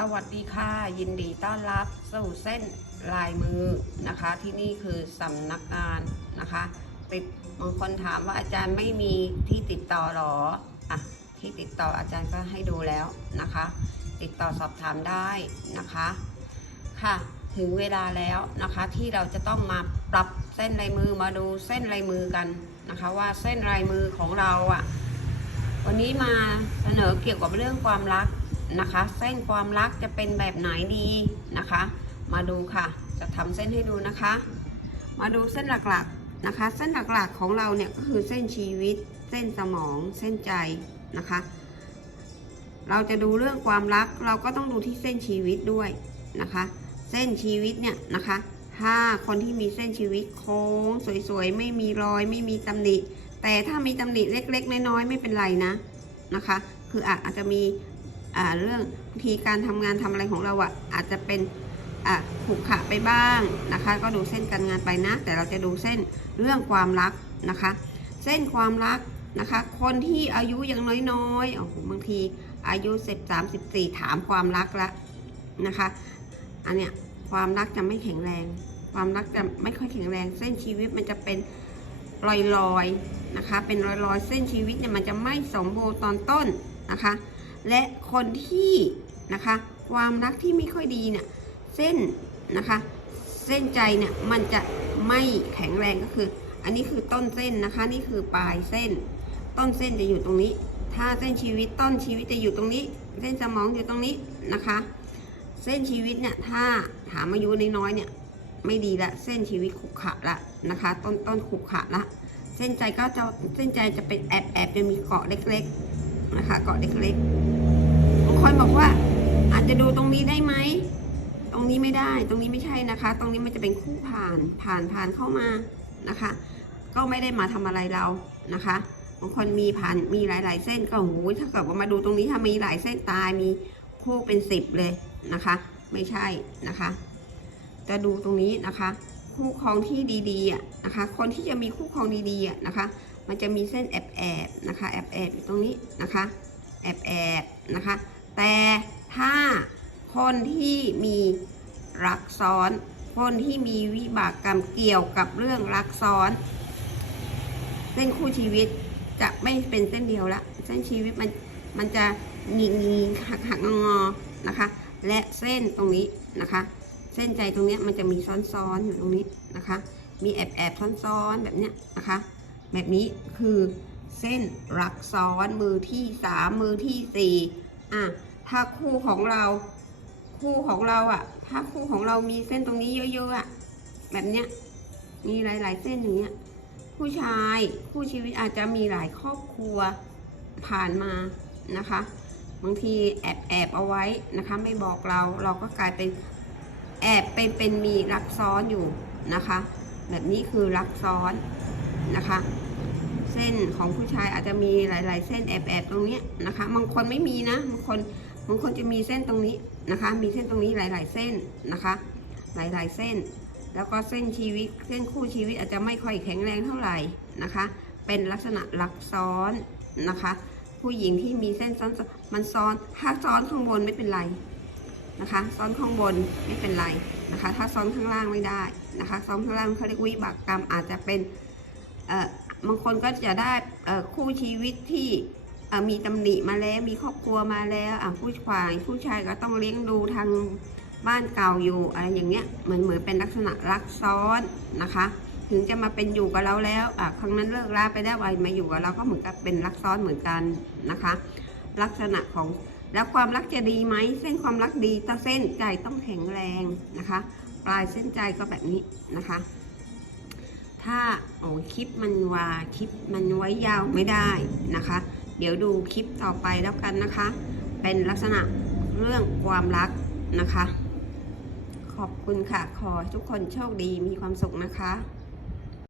สวัสดีค่ะ ยินดีต้อนรับสู่เส้นลายมือนะคะ ที่นี่คือสำนักงานนะคะ ติดบางคนถามว่าอาจารย์ไม่มีที่ติดต่อหรออะที่ติดต่ออาจารย์ก็ให้ดูแล้วนะคะ ติดต่อสอบถามได้นะคะค่ะ ถึงเวลาแล้วนะคะที่เราจะต้องมาปรับเส้นลายมือมาดูเส้นลายมือกันนะคะ ว่าเส้นลายมือของเราอะวันนี้มาเสนอเกี่ยวกับเรื่องความรัก นะคะ เส้นความรักจะเป็นแบบไหนดีนะคะ มาดูค่ะ จะทำเส้นให้ดูนะคะ มาดูเส้นหลักๆนะคะ เส้นหลักๆของเราเนี่ยก็คือเส้นชีวิต เส้นสมอง เส้นใจนะคะ เราจะดูเรื่องความรักเราก็ต้องดูที่เส้นชีวิตด้วยนะคะ เส้นชีวิตเนี่ยนะคะถ้าคนที่มีเส้นชีวิตโค้ง สวยๆ ไม่มีรอย ไม่มีตำหนิ แต่ถ้ามีตำหนิเล็กๆ น้อยๆ ไม่เป็นไรนะนะคะ คืออาอาจจะมี เรื่องวิธีการทำงานทำอะไรของเราอะอาจจะเป็นอะขรุขระไปบ้างนะคะ ก็ดูเส้นการงานไปนะ แต่เราจะดูเส้นเรื่องความรักนะคะ เส้นความรักนะคะ คนที่อายุยังน้อยๆโอ้โหบางทีอายุสิบสามสิบสี่ถามความรักละนะคะ อันเนี้ยความรักจะไม่แข็งแรง ความรักจะไม่ค่อยแข็งแรง เส้นชีวิตมันจะเป็นลอยๆนะคะ เป็นรอยๆ เส้นชีวิตเนี่ยมันจะไม่สมบูรณ์ตอนต้นนะคะ และคนที่นะคะ ความรักที่ไม่ค่อยดีเนี่ยเส้นนะคะ เส้นใจเนี่ยมันจะไม่แข็งแรงก็คือ อันนี้คือต้นเส้นนะคะ นี่คือปลายเส้น ต้นเส้นจะอยู่ตรงนี้ ถ้าเส้นชีวิตต้นชีวิตจะอยู่ตรงนี้ เส้นสมองอยู่ตรงนี้นะคะ เส้นชีวิตเนี่ยถ้าถามอายุน้อยๆเนี่ยไม่ดีละเส้นชีวิตขรุขะละนะคะ ต้นต้นขรุขะละเส้นใจก็จะเส้นใจจะเป็นแอบแอบจะมีเกาะเล็ก ๆ นะคะ เกาะเล็ก ๆ คนบอกว่า อาจจะดูตรงนี้ได้ไหม ตรงนี้ไม่ได้ ตรงนี้ไม่ใช่นะคะ ตรงนี้มันจะเป็นคู่ผ่าน ผ่านผ่านเข้ามานะคะ ก็ไม่ได้มาทำอะไรเรานะคะบางคนมีผ่านมีหลาย ๆ เส้นก็โหถ้าเกิดว่ามาดูตรงนี้ถ้ามีหลายเส้นตายมีคู่เป็นสิบเลยนะคะ ไม่ใช่นะคะจะดูตรงนี้นะคะ คู่ครองที่ดีๆอะนะคะ คนที่จะมีคู่ครองดีๆอะนะคะ มันจะมีเส้นแอบๆนะคะแอบๆอยู่ตรงนี้นะคะ แอบๆนะคะ แต่ถ้าคนที่มีรักซ้อน คนที่มีวิบากกรรมเกี่ยวกับเรื่องรักซ้อน เส้นคู่ชีวิตจะไม่เป็นเส้นเดียวละเส้นชีวิตมันมันจะงีงีหักหักงอๆนะคะ และเส้นตรงนี้นะคะ เส้นใจตรงนี้มันจะมีซ้อนๆอยู่ตรงนี้นะคะ มีแอบแอบซ้อนๆแบบเนี้ยนะคะ แบบนี้คือเส้นรักซ้อนมือที่สามมือที่สี่อะ ถ้าคู่ของเรา คู่ของเราอะ ถ้าคู่ของเรามีเส้นตรงนี้เยอะๆอะ แบบเนี้ย มีหลาย ๆ เส้นอย่างเงี้ย ผู้ชายคู่ชีวิตอาจจะมีหลายครอบครัวผ่านมานะคะ บางทีแอบแอบเอาไว้นะคะ ไม่บอกเราเราก็กลายเป็นแอบเป็นเป็นมีรักซ้อนอยู่นะคะ แบบนี้คือรักซ้อนนะคะ เส้นของผู้ชายอาจจะมีหลาย ๆ เส้นแอบแอบตรงเนี้ยนะคะบางคนไม่มีนะบางคน บางคนจะมีเส้นตรงนี้นะคะ มีเส้นตรงนี้หลาย ๆ เส้นนะคะ หลาย ๆ เส้น แล้วก็เส้นชีวิต เส้นคู่ชีวิตอาจจะไม่ค่อยแข็งแรงเท่าไหร่นะคะ เป็นลักษณะรักซ้อนนะคะ ผู้หญิงที่มีเส้นซ้อนมันซ้อน ถ้าซ้อนข้างบนไม่เป็นไรนะคะ ซ้อนข้างบนไม่เป็นไรนะคะ ถ้าซ้อนข้างล่างไม่ได้นะคะ ซ้อนข้างล่างเขาเรียกวิบากกรรมอาจจะเป็นเอ่อบางคนก็จะได้เอ่อคู่ชีวิตที่ มีตำหนิมาแล้วมีครอบครัวมาแล้วผู้ชายผู้ชายก็ต้องเลี้ยงดูทางบ้านเก่าอยู่อะไรอย่างเงี้ยเหมือนเหมือนเป็นลักษณะรักซ้อนนะคะ ถึงจะมาเป็นอยู่กับเราแล้วครั้งนั้นเลิกราไปได้วไปมาอยู่กับเราก็เหมือนกับเป็นรักซ้อนเหมือนกันนะคะ ลักษณะของแล้วความรักจะดีไหมเส้นความรักดีแต่เส้นใจต้องแข็งแรงนะคะ ปลายเส้นใจก็แบบนี้นะคะ ถ้าโอ้คลิปมันวาคลิปมันไว้ยาวไม่ได้นะคะ เดี๋ยวดูคลิปต่อไปแล้วกันนะคะ เป็นลักษณะเรื่องความรักนะคะ ขอบคุณค่ะ ขอทุกคนโชคดีมีความสุขนะคะ